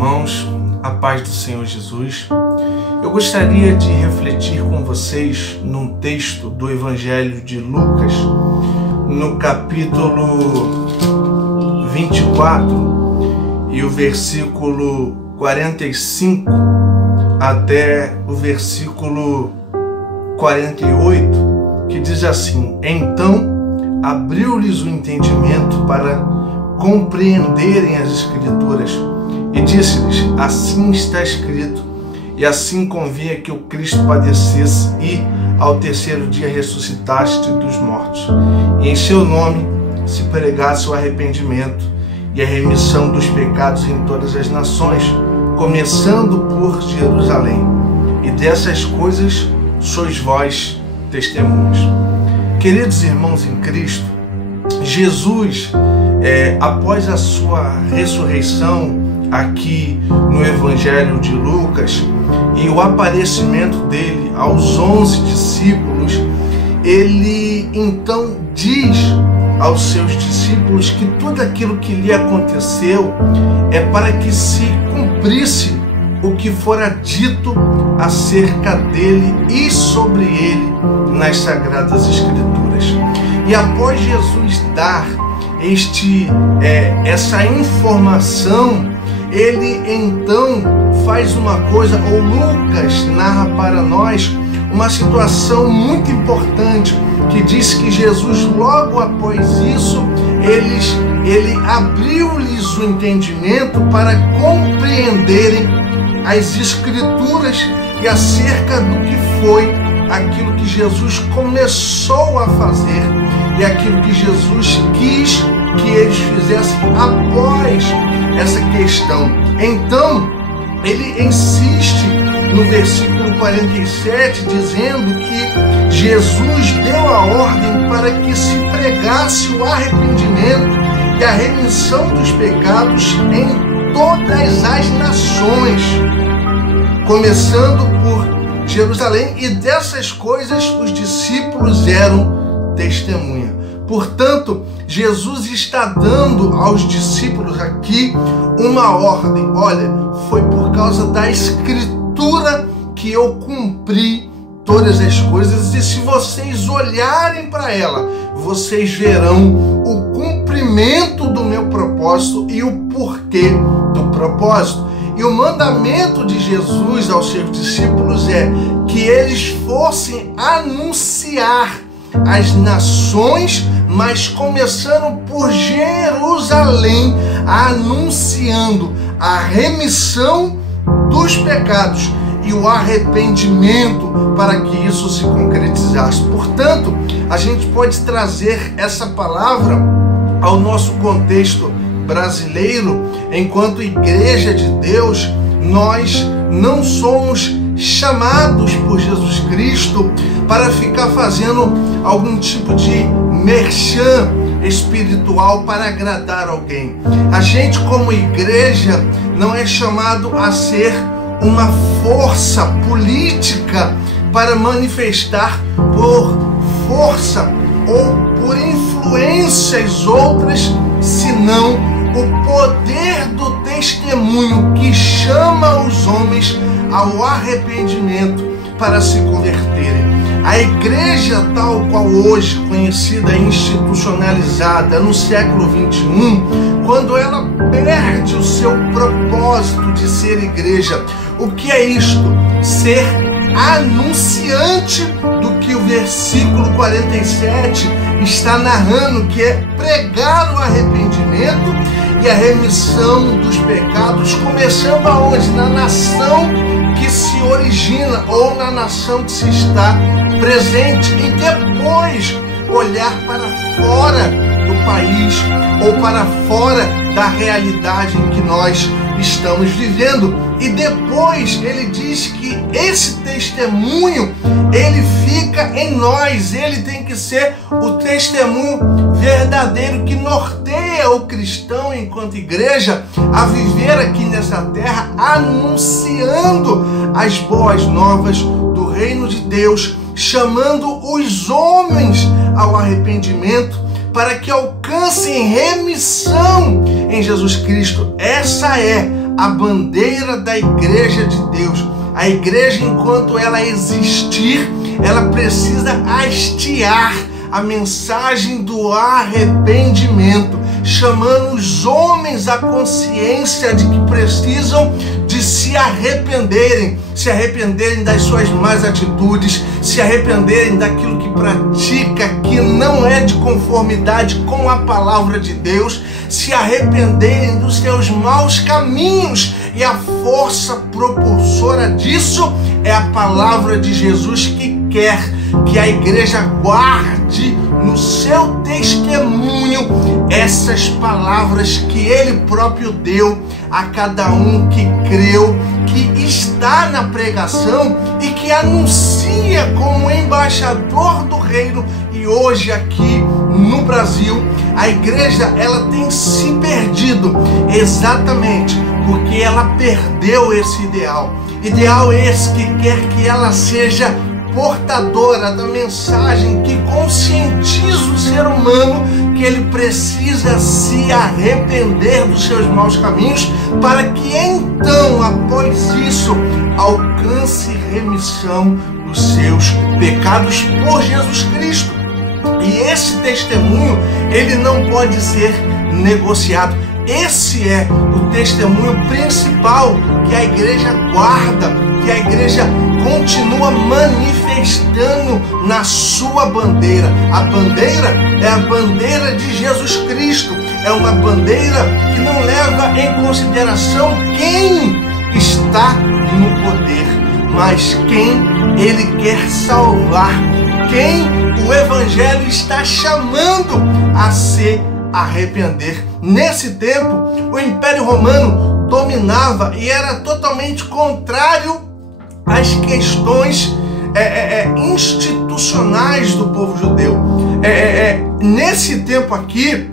irmãos, a paz do Senhor Jesus. Eu gostaria de refletir com vocês num texto do Evangelho de Lucas, no capítulo 24 e o versículo 45 até o versículo 48, que diz assim: Então abriu-lhes o entendimento para compreenderem as Escrituras, e disse-lhes: Assim está escrito, e assim convinha que o Cristo padecesse e ao terceiro dia ressuscitaste dos mortos, e em seu nome se pregasse o arrependimento e a remissão dos pecados em todas as nações, começando por Jerusalém. E dessas coisas sois vós testemunhas. Queridos irmãos em Cristo, Jesus, após a sua ressurreição aqui no Evangelho de Lucas e o aparecimento dele aos 11 discípulos, ele então diz aos seus discípulos que tudo aquilo que lhe aconteceu é para que se cumprisse o que fora dito acerca dele e sobre ele nas Sagradas Escrituras. E após Jesus dar essa informação, ele então faz uma coisa, ou Lucas narra para nós uma situação muito importante, que diz que Jesus, logo após isso, ele abriu-lhes o entendimento para compreenderem as Escrituras e acerca do que foi aquilo que Jesus começou a fazer e aquilo que Jesus quis que eles fizessem após essa questão. Então, ele insiste no versículo 47, dizendo que Jesus deu a ordem para que se pregasse o arrependimento e a remissão dos pecados em todas as nações, começando por Jerusalém, e dessas coisas os discípulos eram testemunha. Portanto, Jesus está dando aos discípulos aqui uma ordem: olha, foi por causa da Escritura que eu cumpri todas as coisas, e se vocês olharem para ela, vocês verão o cumprimento do meu propósito e o porquê do propósito. E o mandamento de Jesus aos seus discípulos é que eles fossem anunciar as nações, mas começando por Jerusalém, anunciando a remissão dos pecados e o arrependimento para que isso se concretizasse. Portanto, a gente pode trazer essa palavra ao nosso contexto brasileiro. Enquanto Igreja de Deus, nós não somos chamados por Jesus Cristo para ficar fazendo algum tipo de merchan espiritual para agradar alguém. A gente, como igreja, não é chamado a ser uma força política para manifestar por força ou por influências outras, senão o poder do testemunho que chama os homens ao arrependimento para se converterem. A igreja tal qual hoje, conhecida e institucionalizada no século XXI, quando ela perde o seu propósito de ser igreja, o que é isto? Ser anunciante do que o versículo 47 está narrando, que é pregar o arrependimento e a remissão dos pecados, começando aonde? Na nação que se origina ou na nação que se está presente, e depois olhar para fora do país ou para fora da realidade em que nós estamos vivendo. E depois ele diz que esse testemunho, ele fica em nós, ele tem que ser o testemunho verdadeiro que norteia o cristão enquanto igreja a viver aqui nessa terra, anunciando as boas novas do reino de Deus, chamando os homens ao arrependimento para que alcancem remissão em Jesus Cristo. Essa é a bandeira da igreja de Deus. A igreja, enquanto ela existir, ela precisa hastear a mensagem do arrependimento, chamando os homens à consciência de que precisam de se arrependerem das suas más atitudes, se arrependerem daquilo que pratica, que não é de conformidade com a palavra de Deus, se arrependerem dos seus maus caminhos. E a força propulsora disso é a palavra de Jesus, que quer que a igreja guarde no seu testemunho essas palavras que ele próprio deu a cada um que creu, que está na pregação e que anuncia como embaixador do reino. E hoje aqui no Brasil, a igreja ela tem se perdido exatamente porque ela perdeu esse ideal. Ideal esse que quer que ela seja portadora da mensagem que conscientiza o ser humano que ele precisa se arrepender dos seus maus caminhos, para que então, após isso, alcance remissão dos seus pecados por Jesus Cristo. E esse testemunho, ele não pode ser negociado. Esse é o testemunho principal que a igreja guarda, que a igreja continua manifestando na sua bandeira. A bandeira é a bandeira de Jesus Cristo. É uma bandeira que não leva em consideração quem está no poder, mas quem ele quer salvar, quem o Evangelho está chamando a se arrepender. Nesse tempo, o Império Romano dominava e era totalmente contrário às questões institucionais do povo judeu. Nesse tempo aqui,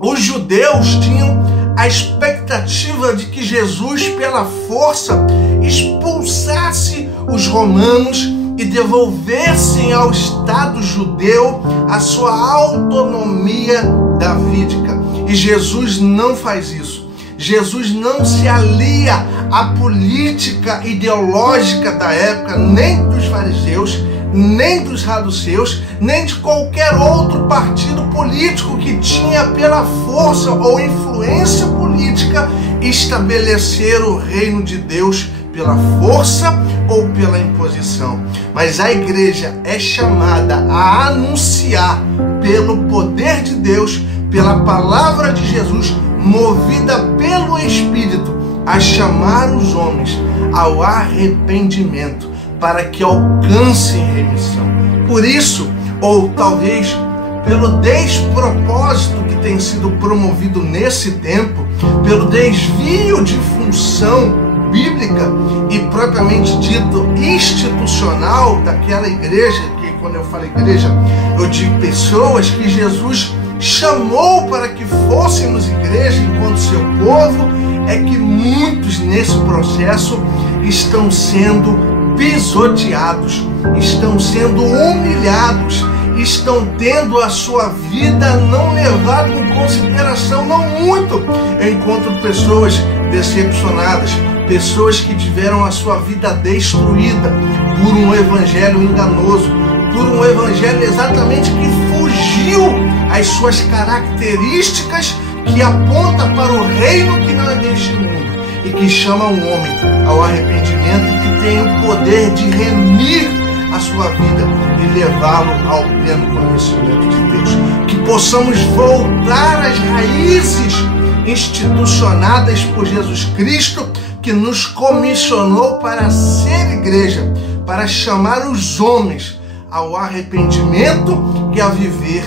os judeus tinham a expectativa de que Jesus, pela força, expulsasse os romanos e devolvessem ao Estado judeu a sua autonomia davídica. E Jesus não faz isso. Jesus não se alia à política ideológica da época, nem dos fariseus, nem dos saduceus, nem de qualquer outro partido político que tinha pela força ou influência política estabelecer o reino de Deus pela força ou pela imposição. Mas a igreja é chamada a anunciar pelo poder de Deus, pela palavra de Jesus, movida pelo Espírito, a chamar os homens ao arrependimento, para que alcancem remissão. Por isso, ou talvez pelo despropósito que tem sido promovido nesse tempo, pelo desvio de função bíblica e propriamente dito institucional daquela igreja, que quando eu falo igreja, eu digo pessoas que Jesus chamou para que fôssemos igreja enquanto seu povo, é que muitos nesse processo estão sendo pisoteados, estão sendo humilhados, estão tendo a sua vida não levada em consideração, não muito. Eu encontro pessoas decepcionadas, pessoas que tiveram a sua vida destruída por um evangelho enganoso, por um evangelho exatamente que fugiu às suas características, que aponta para o reino que não é deste mundo e que chama o homem ao arrependimento e que tem o poder de remir a sua vida e levá-lo ao pleno conhecimento de Deus. Que possamos voltar às raízes institucionadas por Jesus Cristo, que nos comissionou para ser igreja, para chamar os homens ao arrependimento e a viver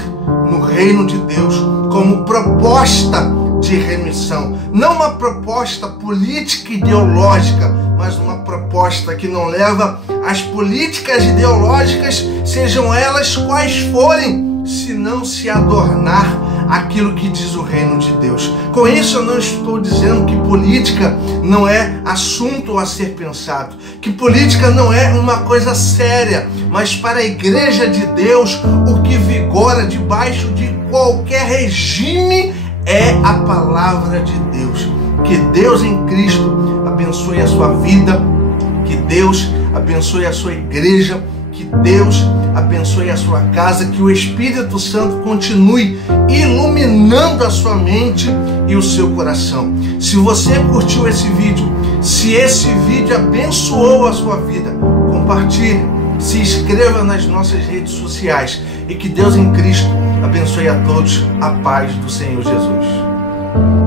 no reino de Deus como proposta de remissão. Não uma proposta política ideológica, mas uma proposta que não leva as políticas ideológicas, sejam elas quais forem, se não se adornar aquilo que diz o reino de Deus. Com isso eu não estou dizendo que política não é assunto a ser pensado, que política não é uma coisa séria, mas para a igreja de Deus o que vigora debaixo de qualquer regime é a palavra de Deus. Que Deus em Cristo abençoe a sua vida, que Deus abençoe a sua igreja, que Deus abençoe a sua casa, que o Espírito Santo continue iluminando a sua mente e o seu coração. Se você curtiu esse vídeo, se esse vídeo abençoou a sua vida, compartilhe, se inscreva nas nossas redes sociais e que Deus em Cristo abençoe a todos. A paz do Senhor Jesus.